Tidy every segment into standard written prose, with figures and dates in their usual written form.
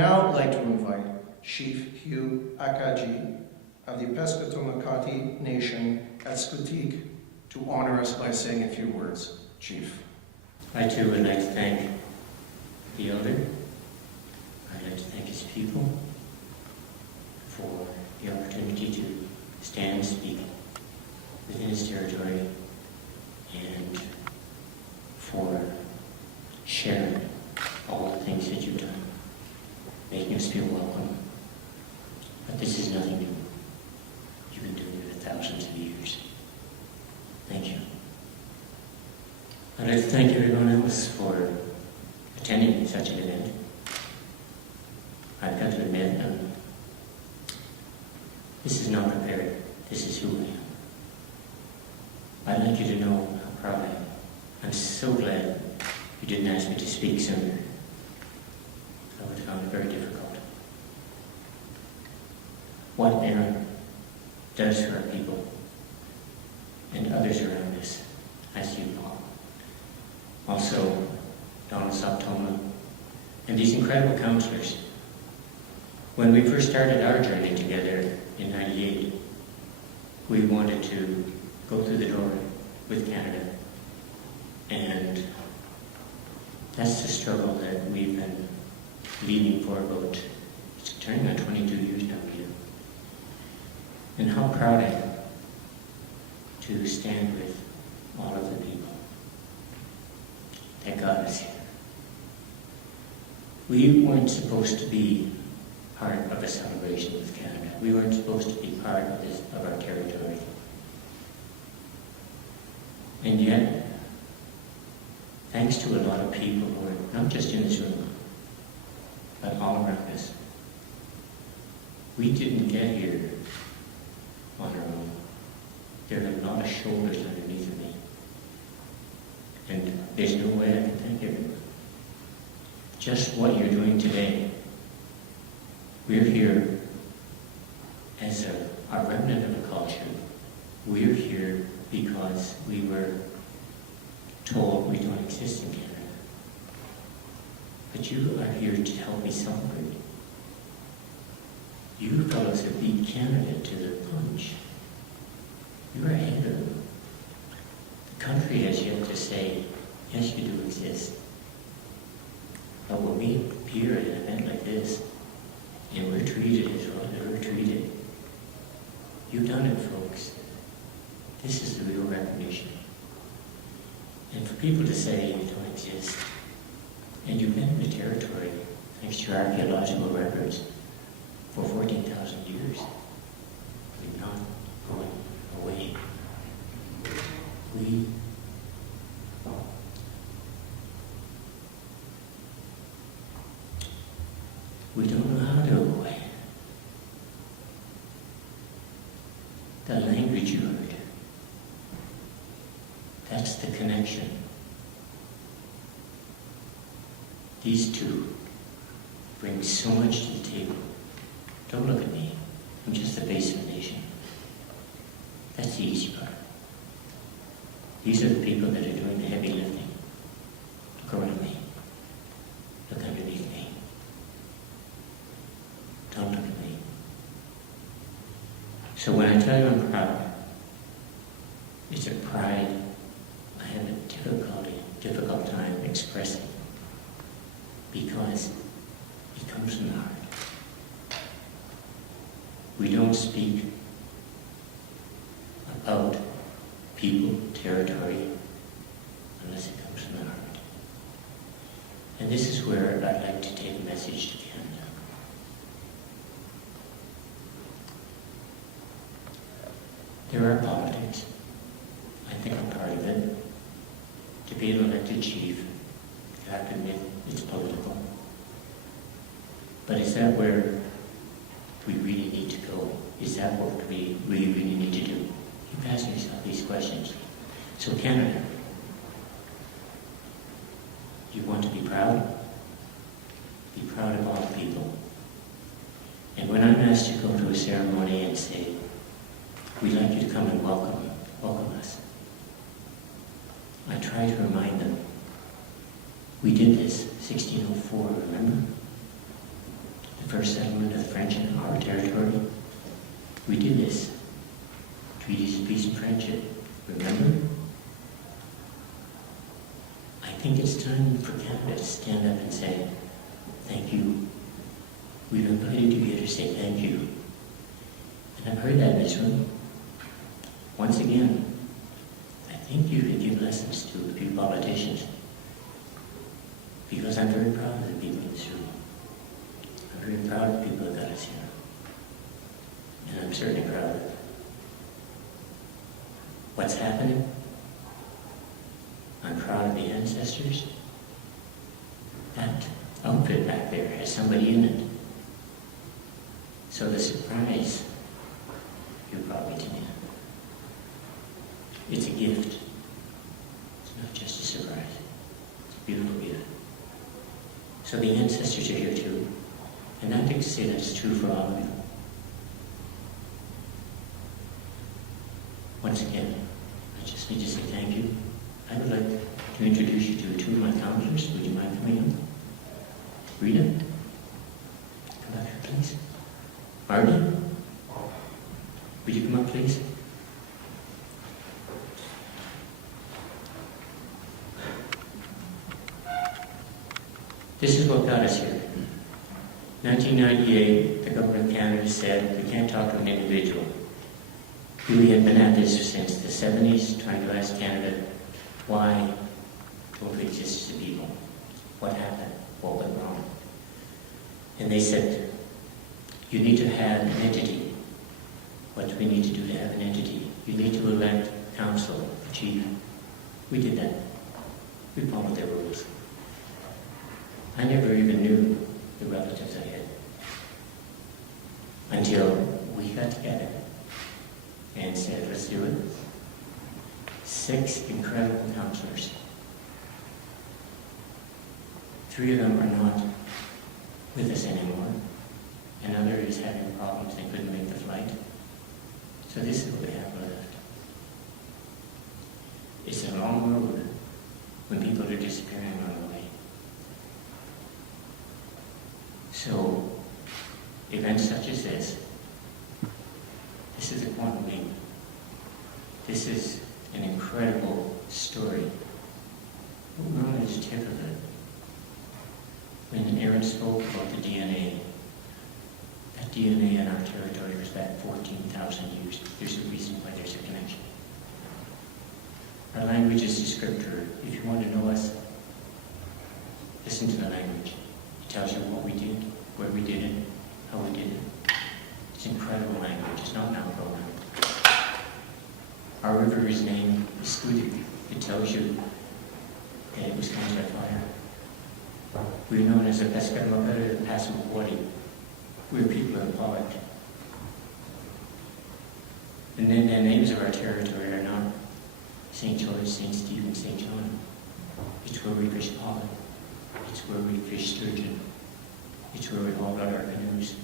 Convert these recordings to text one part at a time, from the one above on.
Now I'd like to invite Chief Hugh Akagi of the Pescatomakati Nation at Squetik to honor us by saying a few words. Chief. I too would like to thank the elder. I'd like to thank his people for the opportunity to stand and speak within his territory and for sharing all the things that you've done, making us feel welcome. But this is nothing new. You've been doing it for thousands of years. Thank you. I'd like to thank everyone else for attending such an event. I've got to admit, this is not prepared. This is who I am. I'd like you to know how proud I am. I'm so glad you didn't ask me to speak sooner. I would have found it very difficult. What Aaron does for our people and others around us, as you know. Also, Donald Soptoma and these incredible counselors. When we first started our journey together in '98, we wanted to go through the door with Canada. And that's the struggle that we've been leading for about, it's turning on 22 years now, Hugh. And how proud I am to stand with all of the people that got us here. We weren't supposed to be part of a celebration with Canada. We weren't supposed to be part of our territory. And yet, thanks to a lot of people who are not just in this room, but all around us, we didn't get here on our own. There are a lot of shoulders underneath of me. And there's no way I can thank everyone. Just what you're doing today. We're here as a remnant of a culture. We're here because we were told we don't exist in Canada. But you are here to help me celebrate. You fellows have beat Canada to the punch. You're ahead of them. The country has yet to say, yes, you do exist. But when we appear at an event like this, and we're treated as well as we're treated, you've done it, folks. This is the real recognition. And for people to say you don't exist, and you've been in the territory, thanks to your archaeological records, for 14,000 years, you're not going away. We don't know how to go away. The language you heard, that's the connection. These two bring so much to the table. Don't look at me. I'm just the face of the nation. That's the easy part. These are the people that are doing the heavy lifting. Look around me. Look underneath me. Don't look at me. So when I tell you I'm proud, it's a pride I have a difficult time expressing because it comes from the heart. We don't speak about people, territory, unless it comes from the heart. And this is where I'd like to take a message to Canada. There are politics. I think I'm part of it. To be an elected chief, you have to admit it's political. But is that where we really need to go? Is that what we really need to do? Keep asking yourself these questions. So Canada, you want to be proud? Be proud of all the people. And when I'm asked to go to a ceremony and say, we'd like you to come and welcome us, I try to remind them, we did this 1604, remember? first settlement of the French in our territory. We did this. Treaties of peace and friendship. Remember? I think it's time for Canada to stand up and say, thank you. We've invited you here to say thank you. And I've heard that in this room. Once again, I think you could give lessons to a few politicians. Because I'm very proud of the people in this room. I'm very proud of the people that got us here. And I'm certainly proud of what's happening. I'm proud of the ancestors. That outfit back there has somebody in it. So the surprise, you brought me to me. It's a gift. It's not just a surprise. It's a beautiful gift. So the ancestors are here too. And I'd like to say that's true for all of you. Once again, I just need to say thank you. I would like to introduce you to two of my counselors. Would you mind coming up? Rita? Come back here, please. Marty? Would you come up, please? This is what got us here. 1998, the government of Canada said we can't talk to an individual. We had been at this since the 70s, trying to ask Canada, why don't we exist as a people? What happened? What went wrong? And they said, you need to have an entity. What do we need to do to have an entity? You need to elect council, chief. We did that. We followed their rules. I never even knew the relatives I had until we got together and said, let's do it. 6 incredible counselors. 3 of them are not with us anymore. Another is having problems and couldn't make the flight. So this is what we have left. It's a long road when people are disappearing on the way. So, events such as this is a quantum leap. This is an incredible story. We're on the tip of it. When Aaron spoke about the DNA, that DNA in our territory goes back 14,000 years. There's a reason why there's a connection. Our language is descriptor. If you want to know us, listen to the language. It tells you what we did, where we did it, how we did it. It's incredible language. It's not now programmed. Our river is named Skudik. It tells you that it was caused by fire. We're known as the Pescador de Passamaquoddy. We're people of the Pollock. And then the names of our territory are not St. George, St. Stephen, St. John. It's where we fish pollock. It's where we fish sturgeon. It's where we hauled out our canoes.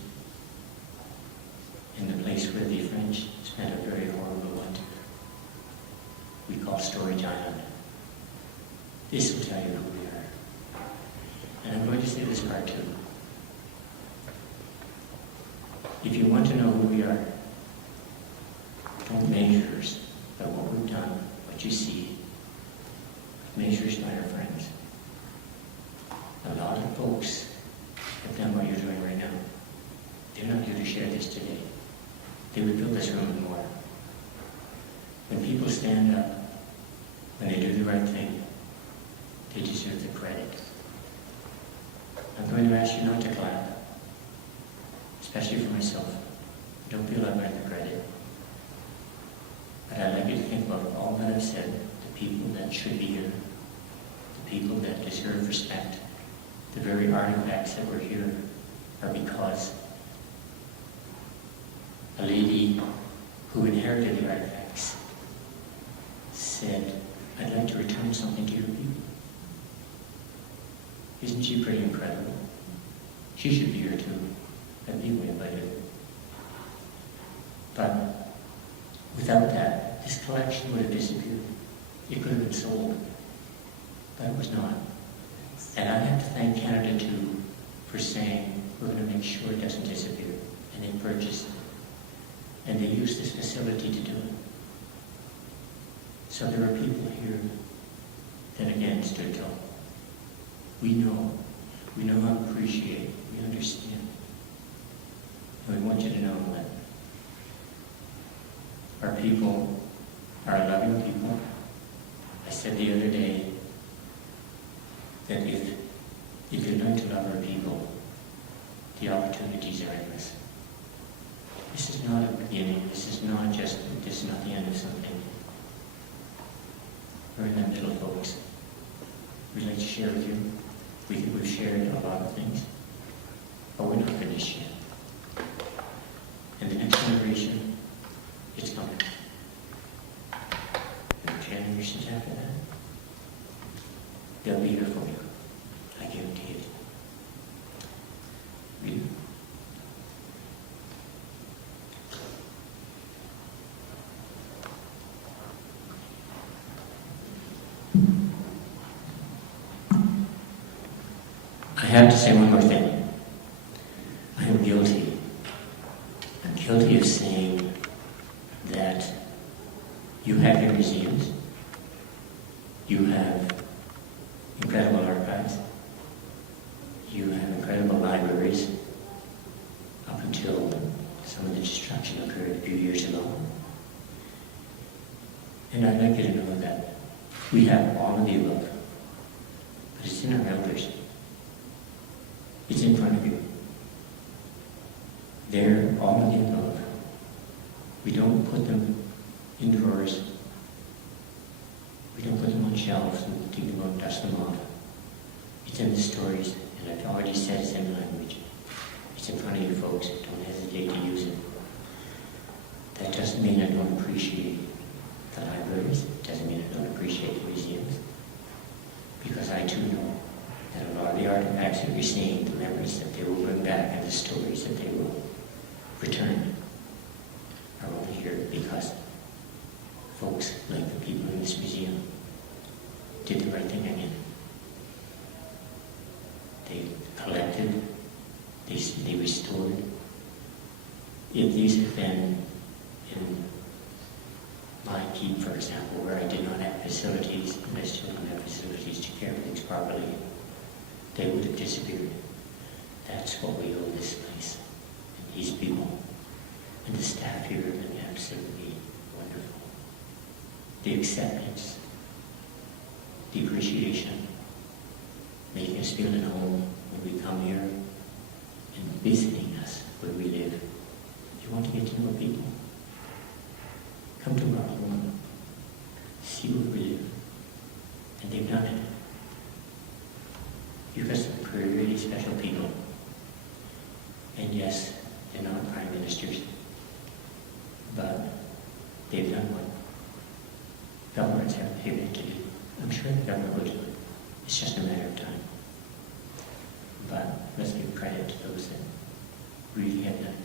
In the place where the French spent a very horrible winter. We call Storage Island. This will tell you who we are. And I'm going to say this part too. If you want to know who we are, don't measure us by what we've done, what you see. Measure us by our friends. A lot of folks have done what you're doing right now. They're not here to share this today. They would fill this room with more. When people stand up, when they do the right thing, they deserve the credit. I'm going to ask you not to clap, especially for myself. I don't feel I've earned the credit. But I'd like you to think about all that I've said, the people that should be here, the people that deserve respect. The very artifacts that were here are because a lady who inherited the artifacts said, I'd like to return something to your people. Isn't she pretty incredible? She should be here too. And people invited. But without that, this collection would have disappeared. It could have been sold. But it was not. And I have to thank Canada too for saying we're going to make sure that they use this facility to do it. So there are people here that again stood tall. We know how to appreciate, we understand. And we want you to know that our people are loving people. I said the other day that if you learn to love our people, the opportunities are endless. This is not a beginning. This is not the end of something. We're in that middle, folks. We'd like to share with you. We think we've shared a lot of things, but we're not finished yet. And the next generation, it's coming. And the generations after that, they'll be here for you. I guarantee it. Read. I have to say one more thing. I am guilty. I'm guilty of saying that you have your museums, you have incredible archives, you have incredible libraries, up until some of the destruction occurred a few years ago. And I'd like you to know that we have all of the above, but it's in our elders. It's in front of you. They're all of the above. We don't put them in drawers. We don't put them on shelves and take them out, dust them off. It's in the stories, and I've already said it's in language. It's in front of you folks. Don't hesitate to use it. That doesn't mean I don't appreciate the libraries. It doesn't mean I don't appreciate the museums. Because I too know that a lot of the artifacts that you're seeing, the memories that they will bring back and the stories that they will return are only here because folks like the people in this museum did the right thing again. They collected, they restored. If these had been in my keep, for example, where I did not have facilities, and I still don't have facilities to care for things properly, they would have disappeared. That's what we owe this place and these people. And the staff here have been absolutely wonderful. The acceptance, the appreciation, making us feel at home when we come here, and visiting us where we live. If you want to get to know people, come to our home, see where we live. And they've done it. You've got some really special people. And yes, they're not prime ministers, but they've done what governments have able to do. I'm sure the government will do it. It's just a matter of time. But let's give credit to those that really have done it.